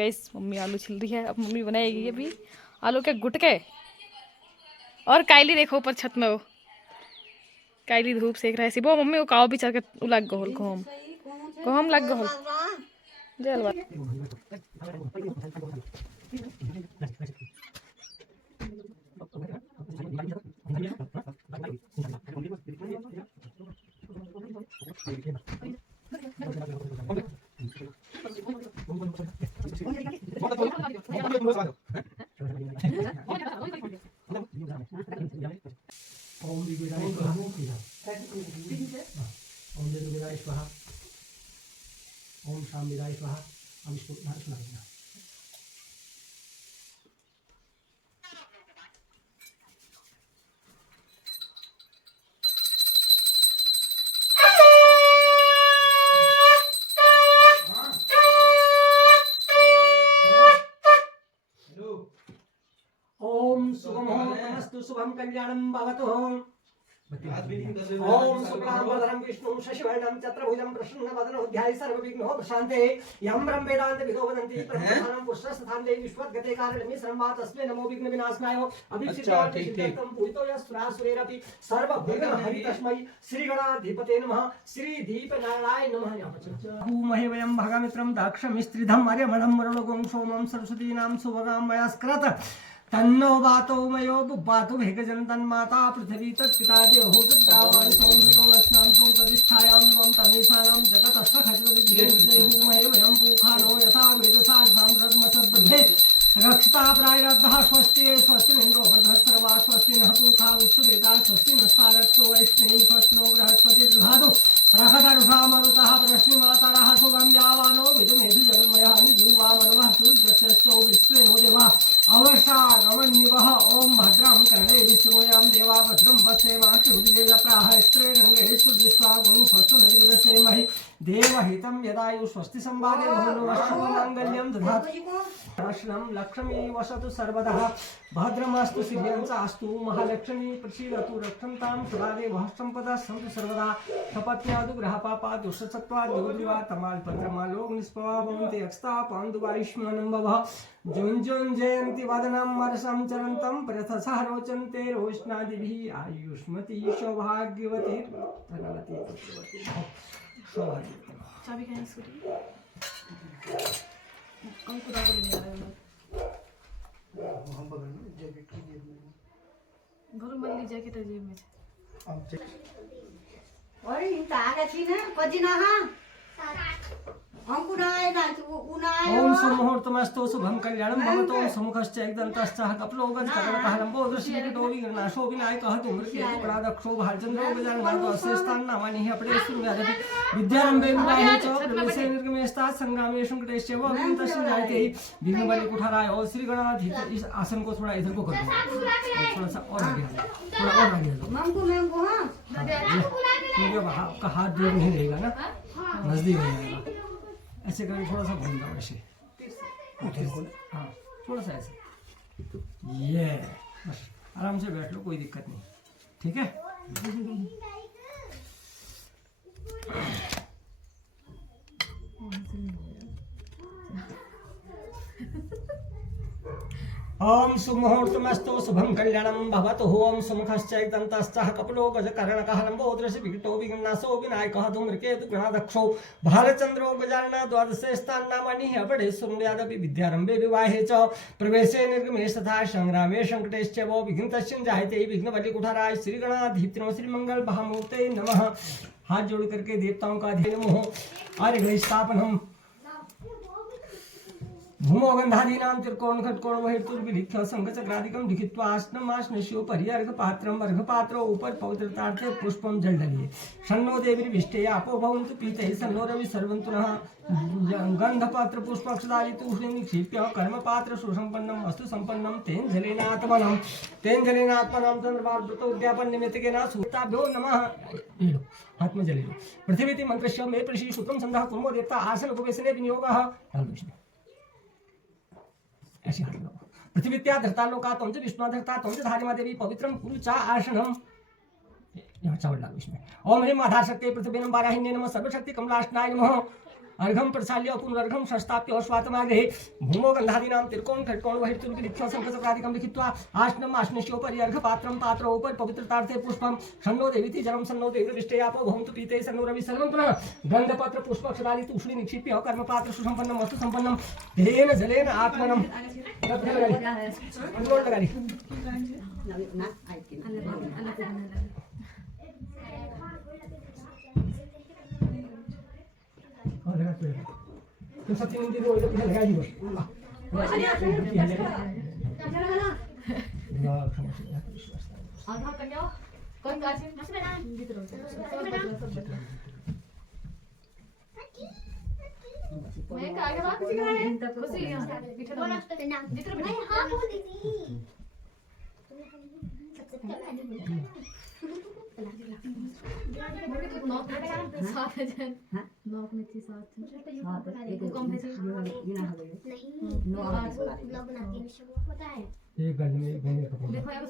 Guys mummy आलू छिल रही है। अब मम्मी बनाएगी अभी आलू के गुटके। और कायली देखो ऊपर छत में, वो कायली धूप सेक रहा है सिबो। मम्मी वो काव भी चढ़ के लग गोल को हम लग गोल जलवा। ओम विवेदाय स्वाहा ओम जदुवेदाय स्वाहा ओम शामवेदाय स्वाहा। हम इसको सुना देना। ओम शुभमुहूर्तमस्तु शुभं कल्याणं भवतु। ओम शुक्लांबरधरं विष्णुं शशिवर्णं चतुर्भुजं प्रसन्नवदनं ध्यायेत् सर्वविघ्नोपशान्ते। यं ब्रह्मेदान्त विदो वदन्ति ब्रह्मस्थानं पुष्टस्थान्ते विश्वद्गते कारणमिश्रं वा तस्मै नमो विघ्नविनाशनाय। अभिषिक्तं पूजितो यस्सुरासुरैरपि सर्वभूतहरि तस्मै श्रीगणाधिपते नमः। श्रीदीपनारायणाय नमः। भूमहे वयं भागमित्रं दाक्षमिस्त्रिधम् अर्यमणं मरुणगुं सोमं सरस्वतीनां सुभगां मयास्कृत तन्नो वातो मयो बुब्बातो भेगजन तन्माता पृथ्वी तत्पिता देवो तद्दावान् सोमसुतो वस्नां सोम प्रतिष्ठायां नमः तमेषां जगतस्थखचितविद्येन भूमहे वयं पूखानो यथा वेदसारसां रत्मसद्बद्धे रक्षता प्रायरब्धः स्वस्ति स्वस्ति इन्द्रो वृद्धः सर्वा स्वस्ति नः पूखा विश्ववेदा स्वस्ति नस्तारक्षो वैष्णवीं स्वस्ति नो बृहस्पतिर्दधातु प्रखदरुषामरुतः प्रश्निमातरः शुभं यावानो विदुमेधु जगन्मयः निजुवामनवः सूर्यचक्षुश्चो विश्वेनो देवः अवशागमन्युवः। ओम भद्रं कर्णेभिः शृणुयां देवा भद्रं पश्येमाक्षुर्दिव्यप्राः स्त्रीरङ्गे सुदृष्ट्वा गुं स्वस्वनदिर्दशेमहि देवहितं यदायु स्वस्ति संवादे भूर्णुवश्शुभमङ्गल्यं दधातु। दर्शनं लक्ष्मी वसतु सर्वदा भद्रमस्तु सिद्ध्यंचास्तु महालक्ष्मी प्रसीदतु रक्षन्तां सदा देवः सम्पदा सन्तु सर्वदा सपत्न्यादुग्रहपापा दुष्टसत्त्वा द्योद्रिवा तमाल्पत्रमालोक निष्पवा भवन्ति अक्स्ता पाण्डुवायुष्मानं भवः जुञ्जुञ्जयन्ति वदनं मरसं चरन्तं प्रथसः रोचन्ते रोष्णादिभिः आयुष्मती सौभाग्यवती धनवती पुत्रवती सौभाग्यवती। चाबी कहाँ है स्कूटी? अंकुर को लेने आ रहे हैं हम बगल में जैकेट की जेब में घर में ली जैकेट है जेब में। अब चेक अरे इंता आगे थी ना पजीना हाँ अंकुर आए ना तो उनाए ओम सुमुहूर्तमस्तु शुभं कल्याणं भवतु। ओम समुखश्च एकदन्तश्च कपलोगजकरणकहलम्बो दृश्यकेतोविघ्नाशो विनायकः धूम्रकेतुगणादक्षो भालचन्द्रो गजाननाथो अशेषतान् नामानि अपडेषु सुम्यादपि विद्यारम्भे विवाहे च प्रवेशे निर्गमेस्तात् संग्रामे संकटेश्च व विघ्नस्य जायते विघ्नबलि कुठाराय। और श्री गणाधिपति इस आसन को थोड़ा इधर को कर दो, थोड़ा सा और आगे थोड़ा और आगे दो। मंगू हाँ क्योंकि आपका हाथ दूर नहीं रहेगा ना, नजदीक हो जाएगा। ऐसे करके थोड़ा सा घूम जाओ ऐसे, हाँ थोड़ा सा ऐसे, ये बस आराम से बैठ लो, कोई दिक्कत नहीं, ठीक है। ओम सुमुहूर्तमस्तु शुभं कल्याणं भवतु। ओम सुमुखश्च एकदन्तश्च कपलो गजकर्णकहलम्बो दृश्यविघ्नो विघ्नाशो विनायकः धूम्रकेतुगणादक्षो भालचन्द्रो गजाननः द्वादशेस्तान्नामानि अपडेषु विद्यारम्भे विवाहे च प्रवेशे निर्गमे तथा संग्रामे संकटेश्च वो विघ्नस्य जायते विघ्नबलिकुठाराय श्री गणाधिपतिनो श्रीमंगल महामूर्ते नमः। हाथ जोड़ करके देवताओं का ध्यान मोह आर्य स्थापनम भूमो गंधादीनां त्रिकोण खटकोण वहिर्तुर्विलिख्य संघचक्रादिकं लिखित्वा आसनमासनस्यो परिअर्घपात्रं अर्घपात्रो ऊपर पवित्रतार्थे पुष्पं जल डालिए। शन्नो देवीर्विष्टे आपो भवन्तु पीतैः शन्नो रवि सर्वन्तु नः। गंधपात्र पुष्पक्षदादि तूष्णीं निक्षिप्य कर्मपात्र सुसंपन्नम् अस्तु संपन्नं तेन जलेनात्मनं चंद्रमार्गोद्यापन निमित्तेन सूक्ताभ्यो नमः। हाथ में जले लो। पृथ्वीति मंत्रस्य मे प्रशी सूत्रं संध्या कुर्मो देवता आसन उपवेशने विनियोगः। ऐसे हाथ लगाओ। पृथ्वीत्या धरता लोका तुम से विष्णु धरता तुम से धारिमा देवी पवित्रम कुरु चा आसनम। यहाँ चावल डालो इसमें। ओम ह्रीं आधार शक्ति पृथ्वी नम वाराहिन्ये नमः सर्वशक्ति कमलाष्टनाय नमः। अर्घम प्रसाल्य पुनर्घम संस्थाप्य स्वातमाग्रहे भूमो गंधादीनां तिर्कोण खट्कोण वहिर्तुर्गिलिख्यो संकसप्रादिकं लिखित्वा आश्नम आश्नस्योपरि अर्घपात्रं पात्रोपरि पवित्रतार्थे पुष्पं सन्नो देवीति जलं सन्नो देवीरिष्टेयापो भवन्तु पीते सन्नो रवि सर्वं पुनः गन्धपत्र पुष्पक्षदाली तूष्णी निक्षिप्य कर्मपात्र सुसम्पन्नं वस्तु सम्पन्नं तेन जलेन आत्मनं कंट्रोल लगा दी ना ऐक तो सच्ची मंदिर वो इधर लगा दी मैं का आगे बात खुशी हाँ बोल दीदी सबसे पहले एक गल में कपड़ा देखो यार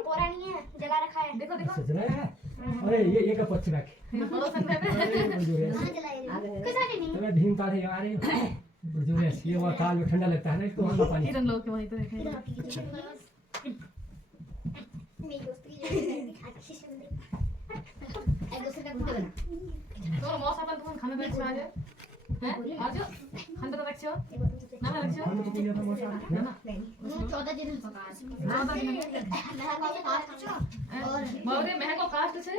पोरा नहीं है जला रखा है देखो देखो सच रहा है अरे ये का पक्ष रख बड़ो संख्या में कहाँ जलाएगा कैसा नहीं अरे भीम तारे आ रहे जो है ये वो काल में ठंडा लगता है ना इसको हम पानी किरण लोग के वहीं तो देखे मेरी दोस्त की अच्छी सुंदर एक दूसरे का घुटा बना तो मौसा पर तुम खाने बैठ आ जाओ हैं आ जाओ खाने तो रखियो ना रखियो हम तो पिया था मौसा ना ना 14 दिन पका 14 दिन मैं कौन सा फास्ट और बाबरे महक को फास्ट से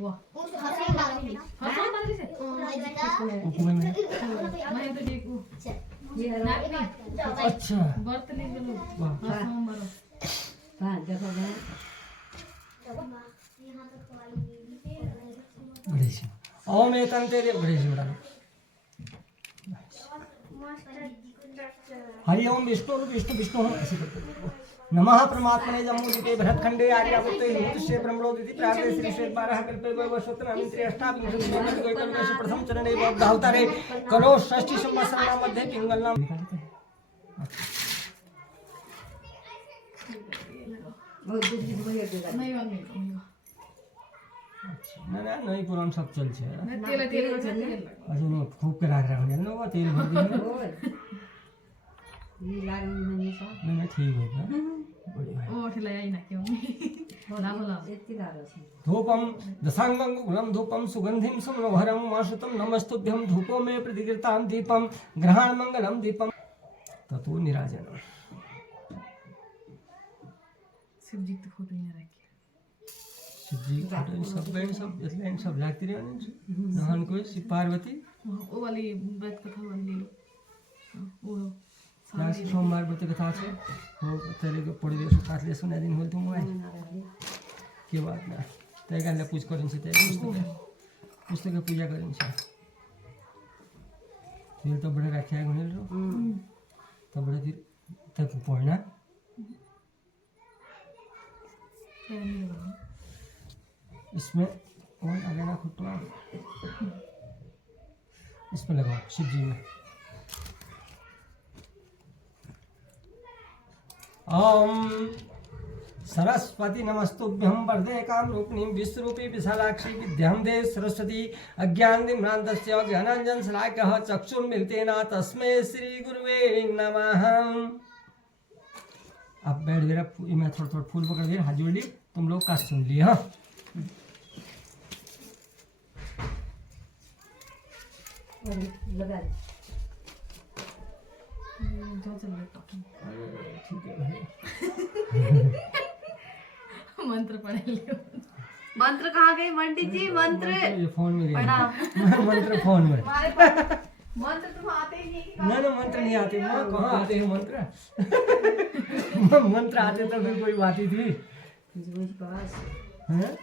वाह उस हंसी में डाल दिया फास्ट मार से कुएं में मैं तो देखू ये नाक अच्छा बर्त नहीं बोलो वाह हां मारो हां देखो मैं यहां तक तो आई गणेश ओम एतं तेरे गणेश बड़ा हरि ओम विष्णु विष्णु विष्णु ऐसे करते नमः परमात्मने जम्मूदिते भरतखंडे आर्यावर्ते हिमोत्से ब्रह्मणोदिति प्रार्थे श्री श्वेत 12 कल्पे वैवस्वतन अमित्रे अष्टाविंशति गोकल्पेश प्रथम चरणे बौद्ध अवतारे कलो षष्ठी संवत्सरना मध्ये पिंगलनाम वो दूसरी बढ़िया देगा नहीं वाली ना नहीं पुरान सब चल छे मैं तेल अजून खूब के राख रहा है ना तेल भर दिया और ये लाल में सा नहीं ठीक हो गया बढ़िया ओ ठिला ही ना क्यों बोला बोला इतनी लाल है धूपम दशांगुलम धूपम सुगंधिम सुमनोहरम माशुतम नमस्तुभ्यम धूपो में प्रतिकृतां दीपम ग्रहण मंगलम दीपम ततो निराजनम शिव जी तो फोटो ही रखी शिवजी फोटो सब बैंड सब लाइन सब लागती रहे नहन को शिव पार्वती वो वाली व्रत कथा वाली ले लो वो या सोमवार व्रत कथा छे वो तेरे के पड़ी दे काटले सुना दिन बोल तुम आए के बात ना तय गाले पूछ करिन छे तय पुस्तक के पूजा करिन छे फिर तो बड़े रखे गने रो तो बड़े फिर तक पढ़ना इसमें और आगे ना खुटवा इसमें लगाओ शिव जी में ओम सरस्वती नमस्तुभ्यं वरदे काम रूपिणी विश्वरूपी विशालाक्षी विद्यां दे सरस्वती अज्ञानदिम्रान्तस्य ज्ञानाञ्जन शलाकः चक्षुर्मिलितेन तस्मै श्री गुरुवे नमः। अब बैठ मेरा मैं थोड़ा थोड़ा फूल पकड़ दिया हाथ जोड़ ली तुम लोग का सुन लिया हाँ लगा दे जो चल रहा ठीक है भाई मंत्र पढ़ लियो मंत्र कहाँ गई बंटी जी? मंत्र ये फोन में पढ़ा मंत्र फोन में हमारे पास मंत्र तुम आते ही नहीं। ना मंत्र नहीं आते माँ कहाँ आते हैं मंत्र मंत्र आते तो फिर कोई बात ही थी पास हैं?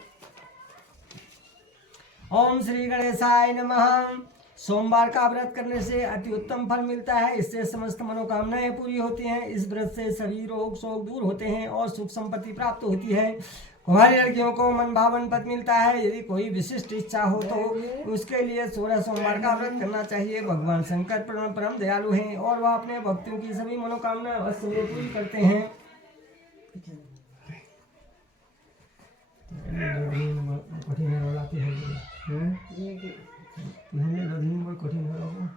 ओम श्री गणेशाय नमः। सोमवार का व्रत करने से अति उत्तम फल मिलता है। इससे समस्त मनोकामनाएं पूरी होती हैं। इस व्रत से सभी रोग शोक दूर होते हैं और सुख संपत्ति प्राप्त होती है। कुमारी लड़कियों को मन भावन पद मिलता है। यदि कोई विशिष्ट इच्छा हो तो उसके लिए 16 सोमवार का व्रत करना चाहिए। भगवान शंकर परम दयालु हैं और वह अपने भक्तों की सभी मनोकामना अवश्य पूरी करते हैं। पहनने रधीन बड़ कठिन हो रहा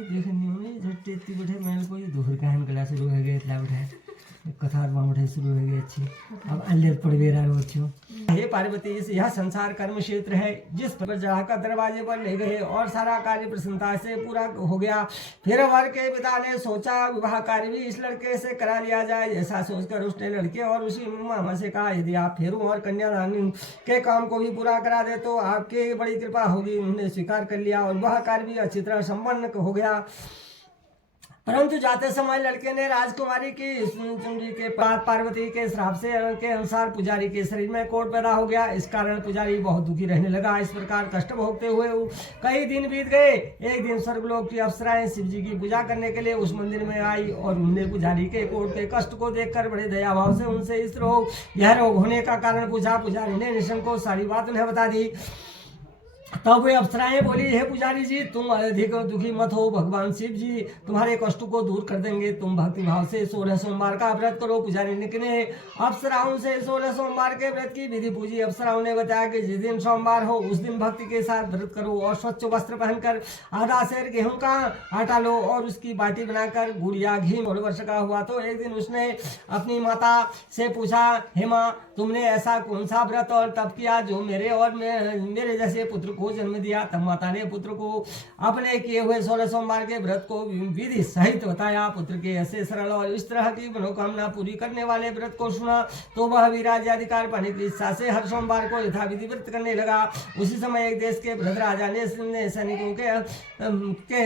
देखनी होनी झट्टे इतनी बैठे मैंने कोई दोहर कहन कला शुरू हो गया इतना बैठे कथार बामठे शुरू हो गई अच्छी अब अल्ले पड़ भी रहा बच्चों। हे पार्वती इस यह संसार कर्म क्षेत्र है जिस पर चढ़ाकर दरवाजे पर ले गए और सारा कार्य प्रसन्नता से पूरा हो गया। फिर वर के पिता ने सोचा विवाह कार्य भी इस लड़के से करा लिया जाए। ऐसा सोचकर उसने लड़के और उसी मामा से कहा यदि आप फेरू और कन्यादान के काम को भी पूरा करा दे तो आपकी बड़ी कृपा होगी। उन्होंने स्वीकार कर लिया और वह कार्य भी अच्छी तरह संपन्न हो गया। परंतु जाते समय लड़के ने राजकुमारी की चुंडी के बाद पार्वती के श्राप से के अनुसार पुजारी के शरीर में कोढ़ पैदा हो गया। इस कारण पुजारी बहुत दुखी रहने लगा। इस प्रकार कष्ट भोगते हुए कई दिन बीत गए। एक दिन स्वर्गलोक की अप्सराएं शिव जी की पूजा करने के लिए उस मंदिर में आई और उन्होंने पुजारी के कोढ़ के कष्ट को देखकर बड़े दया भाव से उनसे इस रोग यह रोग होने का कारण पूछा। पुजारी ने निशंको सारी बात उन्हें बता दी। तब वे अप्सराएं बोली हे पुजारी जी तुम अधिक दुखी मत हो, भगवान शिव जी तुम्हारे कष्ट को दूर कर देंगे। तुम भक्ति भाव से 16 सोमवार का व्रत करो। पुजारी ने अप्सराओं से 16 सोमवार के व्रत की विधि पूछी। अप्सराओं ने बताया कि जिस दिन सोमवार हो उस दिन भक्ति के साथ व्रत करो और स्वच्छ वस्त्र पहनकर आधा सेर गेहूं का आटा लो और उसकी बाटी बनाकर गुड़ या घी थोड़े वर्ष का हुआ तो एक दिन उसने अपनी माता से पूछा हे माँ तुमने ऐसा कौन सा व्रत और तप किया जो मेरे और मेरे जैसे पुत्र को जन्म दिया। तब माता ने पुत्र को अपने किए हुए 16 सोमवार के व्रत को विधि सहित बताया। पुत्र के ऐसे सरल और इस तरह की मनोकामना पूरी करने वाले व्रत को सुना तो वह भी राज्याधिकार पाने की इच्छा से हर सोमवार को यथाविधि व्रत करने लगा। उसी समय एक देश के वृद्ध राजा ने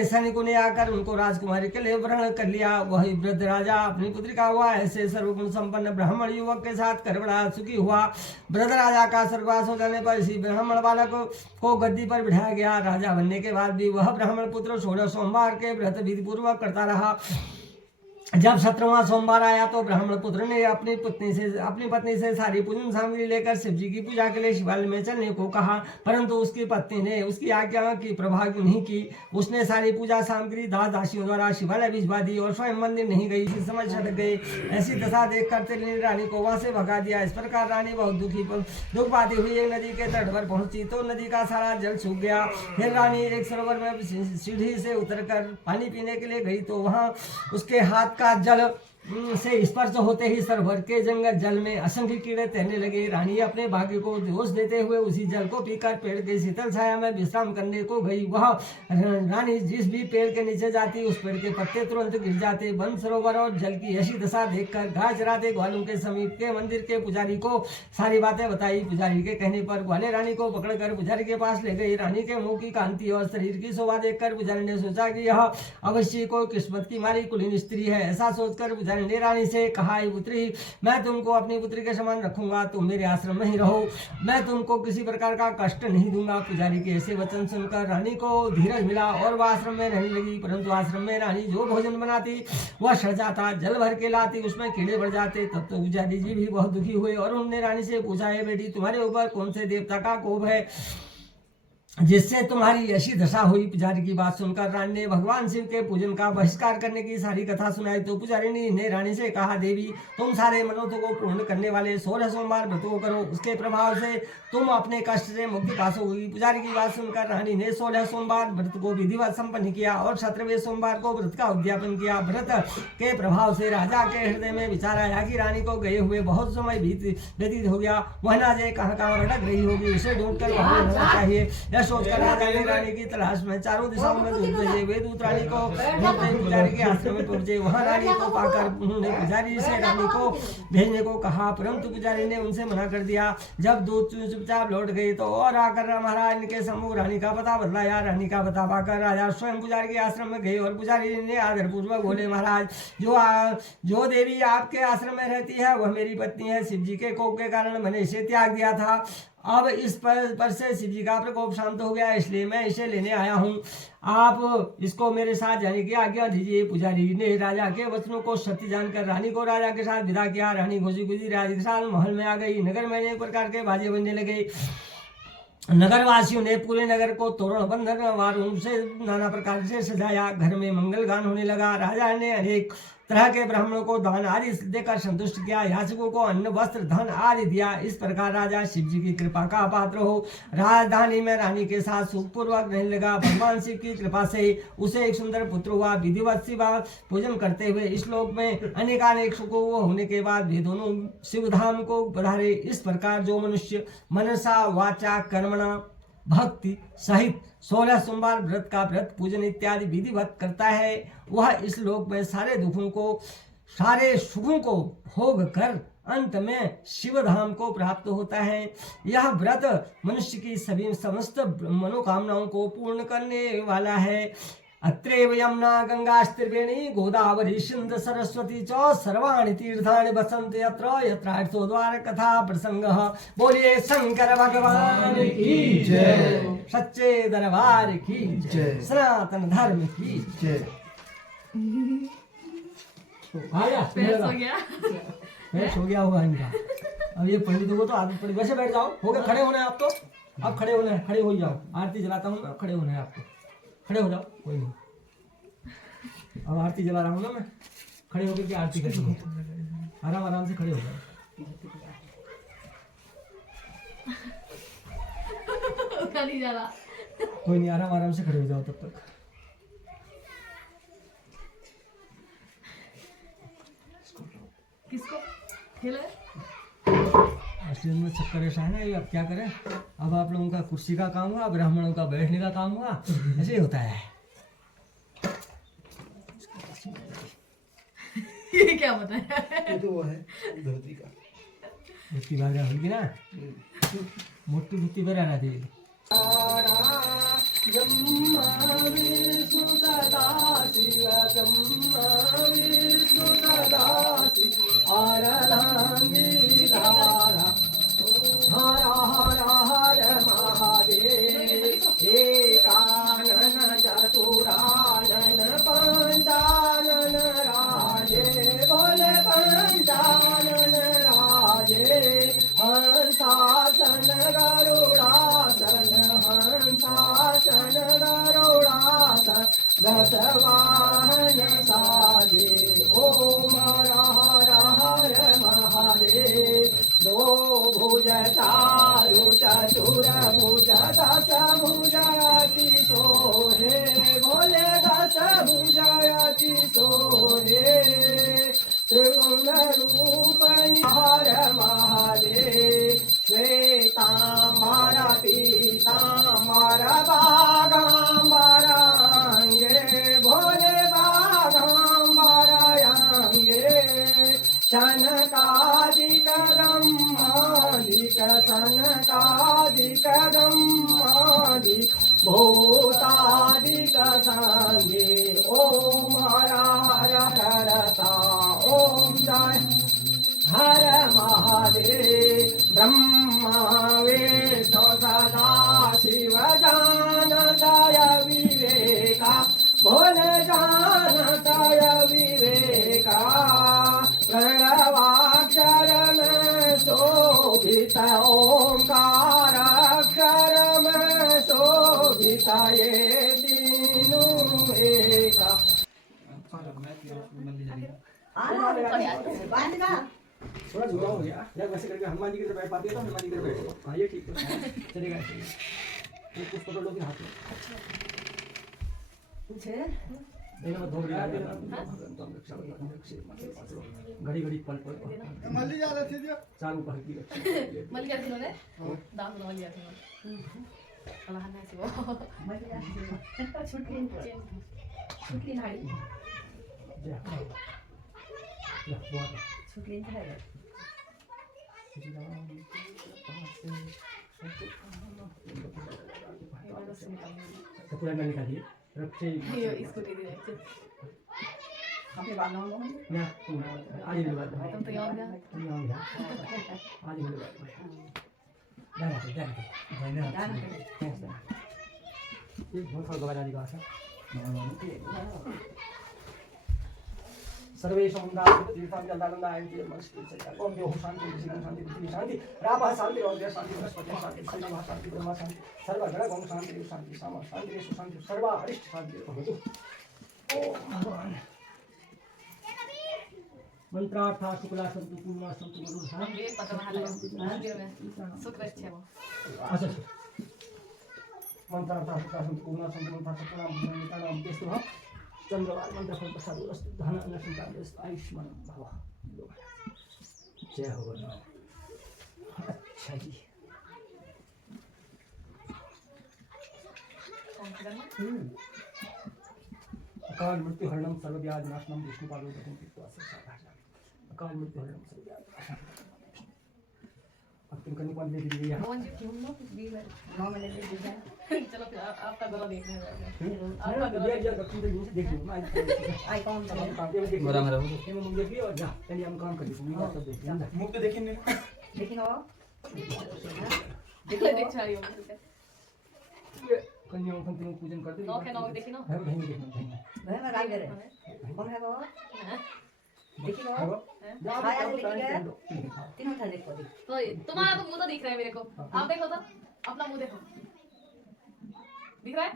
सैनिकों ने आकर उनको राजकुमारी के लिए वर्ण कर लिया। वही वृद्ध राजा अपनी पुत्री का हुआ ऐसे सर्वगुण संपन्न ब्राह्मण युवक के साथ कर बड़ा सुखी हुआ। वृद्ध राजा का स्वर्गवास हो जाने पर इसी ब्राह्मण बालक को गद्दी पर बिठाया गया। राजा बनने के बाद भी वह ब्राह्मण पुत्र 16 सोमवार के व्रत विधि पूर्वक करता रहा। जब 17वां सोमवार आया तो ब्राह्मण पुत्र ने अपनी पत्नी से सारी पूजन सामग्री लेकर शिव जी की पूजा के लिए शिवालय में चलने को कहा, परंतु उसकी पत्नी ने उसकी आज्ञा की प्रभाव नहीं की। उसने सारी पूजा सामग्री दास दासियों द्वारा शिवालय भिजवा दी और स्वयं मंदिर नहीं गई। इसी समय छटक गई। ऐसी दशा देखकर तिल ने रानी को वहां से भगा दिया। इस प्रकार रानी बहुत दुख पाती हुई एक नदी के तट पर पहुंची तो नदी का सारा जल सूख गया। फिर रानी एक सरोवर में सीढ़ी से उतरकर पानी पीने के लिए गई तो वहां उसके हाथ का जल से स्पर्श होते ही सरोवर के जंगल जल में असंख्य कीड़े तैरने लगे। रानी अपने भाग्य को दोष देते हुए उसी जल को पीकर पेड़ के शीतल छाया में विश्राम करने को गई। वह रानी जिस भी पेड़ के नीचे जाती उस पेड़ के पत्ते तुरंत गिर जाते। वन सरोवर और जल की ऐसी दशा देखकर घास चराते ग्वालों के समीप के मंदिर के पुजारी को सारी बातें बताई। पुजारी के कहने पर ग्वाले रानी को पकड़कर पुजारी के पास ले गई। रानी के मुंह की कांति और शरीर की शोभा देखकर पुजारी ने सोचा कि यह अवश्य कोई किस्मत की मारी कुलीन स्त्री है। ऐसा सोचकर ने रानी से कहा पुत्री मैं तुमको अपनी पुत्री के समान रखूंगा, तुम मेरे आश्रम में ही रहो, मैं तुमको किसी प्रकार का कष्ट नहीं दूंगा। पुजारी के ऐसे वचन सुनकर रानी को धीरज मिला और वह आश्रम में रहने लगी। परंतु आश्रम में रानी जो भोजन बनाती वह सड़ जाता, जल भर के लाती उसमें कीड़े बढ़ जाते। तब तो पुजारी जी भी बहुत दुखी हुए और उन्होंने रानी से पूछा है बेटी तुम्हारे ऊपर कौन से देवता का कोप है जिससे तुम्हारी ऐसी दशा हुई। पुजारी की बात सुनकर रानी ने भगवान शिव के पूजन का बहिष्कार करने की सारी कथा सुनाई तो पुजारी ने रानी से कहा देवी तुम सारे मनोरथों को पूर्ण करने वाले 16 सोमवार व्रतों करो, उसके प्रभाव से तुम अपने कष्ट से मुक्ति पा सकोगी। पुजारी की बात सुनकर रानी ने 16 सोमवार व्रत को विधिवत संपन्न किया और 17वें सोमवार को व्रत का उद्यापन किया। व्रत के प्रभाव से राजा के हृदय में विचार आया कि रानी को गए हुए बहुत समय व्यतीत हो गया, वह ना जाए कहाँ भटक रही होगी, उसे ढूंढकर वहां रहना चाहिए। सोचकर राजा ने रानी की तलाश में चारों दिशाओं में दूत भेजे। वे दूत रानी को ढूंढते पुजारी के आश्रम में पहुंचे। वहां रानी को पाकर उन्होंने पुजारी से रानी को भेजने को कहा, परंतु पुजारी ने उनसे मना कर दिया। जब दूत चुपचाप लौट गए तो और आकर महाराज इनके सम्मुख रानी का पता बदलाया। रानी का पता पाकर राजा स्वयं पुजारी के आश्रम में गए और पुजारी ने आदर पूर्वक बोले महाराज जो देवी आपके आश्रम में रहती है वह मेरी पत्नी है। शिव जी के कोप के कारण मैंने इसे त्याग दिया था, अब इस पर से शिव जी का प्रकोप शांत हो गया, इसलिए मैं इसे लेने आया हूँ। आप इसको मेरे साथ जाने की आज्ञा दीजिए। पुजारी ने राजा के वचनों को सत्य जानकर रानी को राजा के साथ विदा किया। रानी खुशी खुशी राजा के साथ महल में आ गई। नगर में अनेक प्रकार के बाजे बजने लगे। नगर वासियों ने पूरे नगर को तोरण बंधन वारों से नाना प्रकार से सजाया। घर में मंगल गान होने लगा। राजा ने अनेक तरह के ब्राह्मणों को दान आदि देकर संतुष्ट किया। याचकों को अन्न वस्त्र धन आदि दिया। इस प्रकार राजा शिव जी की कृपा का पात्र हो राजधानी में रानी के साथ सुखपूर्वक रहने लगा। भगवान शिव की कृपा से उसे एक सुंदर पुत्र हुआ। विधिवत शिव पूजन करते हुए इस लोक में अनेकानेक सुखों होने के बाद वे दोनों शिव धाम को पधारे। इस प्रकार जो मनुष्य मनसा वाचा कर्मणा भक्ति सहित 16 सोमवार व्रत का व्रत पूजन इत्यादि विधिवत करता है वह इस लोक में सारे सुखों को भोग कर अंत में शिव धाम को प्राप्त होता है। यह व्रत मनुष्य की सभी समस्त मनोकामनाओं को पूर्ण करने वाला है। अत्रैव यमुना गंगास्त्रिवेणी गोदावरी सिंधु सरस्वती च सर्वाणि तीर्थानि वसन्ति यत्र यत्रार्थो द्वार कथा प्रसंगः। बोलिए शंकर भगवान की जय, सच्चे दरबार की जय, सनातन धर्म की जय। फ्रेश हो गया होगा इनका। अब ये पंडितों को तो आदत पड़ी। वैसे बैठ जाओ, हो गया, खड़े होना है आप तो। अब खड़े होना है, खड़े हो जाओ। आरती जलाता हूँ मैं, खड़े होना है आपको। खड़े हो जाओ, कोई नहीं। अब आरती जला रहा हूँ ना मैं, खड़े होकर के आरती करेंगे। आराम आराम से खड़े हो जाओ। कोई नहीं, आराम आराम से खड़े हो जाओ तब तक। किसको खेले? अस्ट्रेलिया में चक्कर ऐसा है ना, ये अब क्या करें। अब आप लोगों का कुर्सी का काम हुआ, ब्राह्मणों का बैठने का काम हुआ, ऐसे ही होता है। ये क्या बताया? ये तो वो है धोती का। धोती बाहर होगी ना, मोटी धोती बाहर आ रही। हर हर हर महादेव एकानन चतुरानन पंचानन राजे बोले पंचानन राजे हंसासन गरुड़ासन हंसासन गरुड़ासन दशवाहन साजे ओम हर हर महादेव। दो भुज चारु चतुर भुज दस भुज अति सोहे भोले दस भुज अति सोहे त्रिगुणरूपनि हर महादेव। श्वेतांबर पीतांबर बागांबर अंगे भोले बागांबर अंगे शनकादिक ब्रह्मादिक शनकादिक ब्रह्मादिक भूतादिक संगे ओम हर हर हरता ओम जय हर महादेव। ब्रह्मा विष्णु सदा शिव जानतय विवेका भोले जानतय विवेका। प्रणवाक्षर में शोभित ओंकार अक्षर में शोभित ये तीनों एका। थोड़ा झुका हो गया जब वैसे करके हनुमान जी की तरफ बैठ पाती है तो हनुमान जी की तरफ बैठो। हाँ ये ठीक है, चलेगा ऐसे। एक कुछ पकड़ लो फिर हाथ में घड़ी घड़ी पल पल मल्ली जा रहे थे जो चालू पल की मल गया थी ने दाम मल गया थी अब हन्ना से वो छुटकी नाड़ी छुटकी है तो पूरा ना निकालिए रखते इसको दे दे हमें बांधो ना आज ही बात तुम तो याद गया आज ही बात जाना ये बहुत सारा गवाह जी का आशा सर्वेषां तीर्थां जलानन्दायन्ति ओम देव शांति शांति पृथ्वी शांति रामः शांति और शांति बृहस्पति शांति श्रीनमः शांति ब्रह्मा शांति सर्वगण गण शांति शांति सामा शांति शांति सर्व अरिष्ट शांति भवतु। ओम भगवान मंत्रार्था शुक्ला संतु पूर्णा संतु गुरु शांति सुख रहे वो अच्छा मंत्रार्था शुक्ला संतु पूर्णा संतु मंत्रा शुक्ला मंत्राणाम तेस्तु चंद्रवार मंत्र फल प्रसाद अस्तु धन अन्न संतान आयुष्मान भव। जय हो भगवान। अच्छा जी अकाल मृत्यु हरणम सर्वव्याधि नाशनम विष्णु पार्वती अकाल मृत्यु हरणम सर्वव्याधि नाशनम। अब तुम कहीं कौन ले दिया चलो फिर आपका गला देखने में देख लो आई कौन सा बड़ा मेरा ये मुंह देखिए और जा चलिए हम काम कर लेते हैं सब देखिए मुंह पे देखिए लेकिन वो देख रही हूँ ये कन्या को पूजन करते नौ के नौ देखी ना है कहीं देखना वह मैं गाय करे कौन है वो देखी लो जा तीनों था देखो देख तो तुम्हारा तो मुंह तो दिख रहा है मेरे को आप देखो तो अपना मुंह देखो दिख रहा है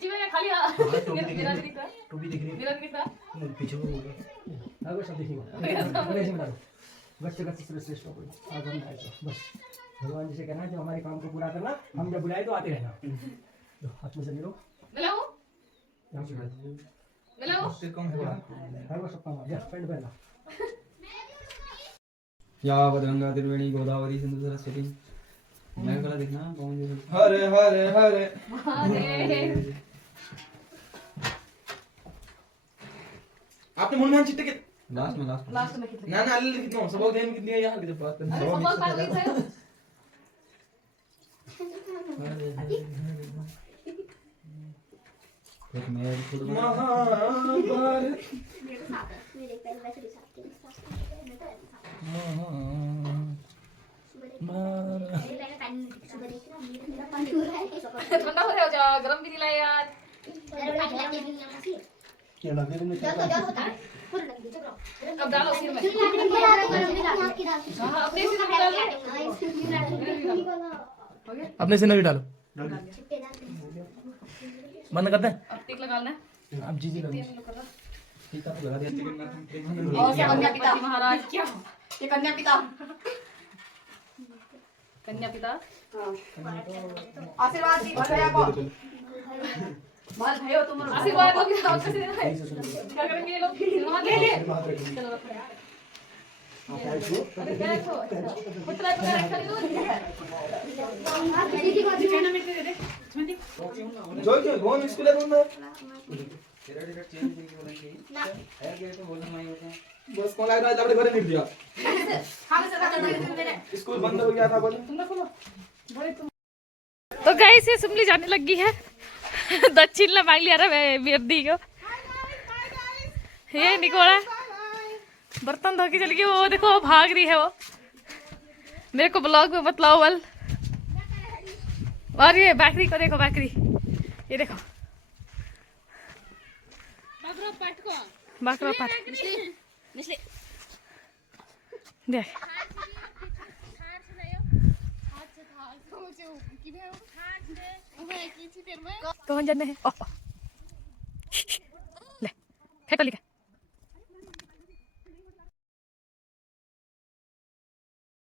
जी मैं खाली मेरा भी दिख रहा है टोपी दिख रही मेरा भी दिख रहा है पीछे को बोल आगे सब देखिए अंग्रेजी में डालो बच्चे का श्रेष्ठ हो कोई आगे में आए बस भगवान जी से कहना जो हमारे काम को पूरा करना हम जब बुलाए तो आते रहना जो हाथ में से लो मिलाओ यहाँ से मिलाओ हर वो सब काम जा पेंट पहना या बदरंगा त्रिवेणी गोदावरी सिंधु सरस्वती मैं गला देखना कौन जी हरे हरे हरे आपने मुन्ना चिट्टे के लास्ट में लास्ट में कितने ना ना अल्ल कितना सब देन कितनी है यार कितने बात करना अरे सब बात नहीं है एक मैं खुद महाभारत मेरे साथ है मेरे पहले वैसे भी साथ के साथ मैं तो ऐसे साथ मेरे पेन सुबह देख रहा मेरा पानी हो रहा है ठंडा हो जाओ गरम भी नहीं लाए यार मेरा पानी लगे नहीं है मसी क्या लगे तुमने जल तो जल होता है पूरा लग गया चलो अब डालो सिर में हाँ अपने सिर में डालो अपने से नवी डालो बंद करते हैं अब टिक लगाना है अब जी जी तीन लोग कर रहा ठीक है लगा दिया और क्या कन्या पिता महाराज क्या ये कन्या पिता कन्या पिता आशीर्वाद दी भैया को माल भयो तुम आशीर्वाद लोग कैसे देना है क्या करेंगे ये लोग वहां ले ले चलो रखो अरे क्या रखो पुतला तो रखा दो दीदी को चैनल में दे दे जो जो कौन स्कूल है कौन है तेरा टिकट चेंज करके बोलेंगे है क्या तो बोलना नहीं होता बस कौन लग रहा है अपने घर नहीं दिया हम से रखा मेरे स्कूल बंद हो गया था बोले तुम रखो बड़े तुम तो गाइस ये सुमली जाने लगी है दक्षिण ला मांग लिया रे बेदी को ये निकोला बर्तन धो के चली गई वो देखो वो भाग रही है वो मेरे को ब्लॉग में बतलाओ बल और ये बैकरी को देखो बैकरी ये देखो बाकरा पाट देख कौन जाने है ले फेंको लिखा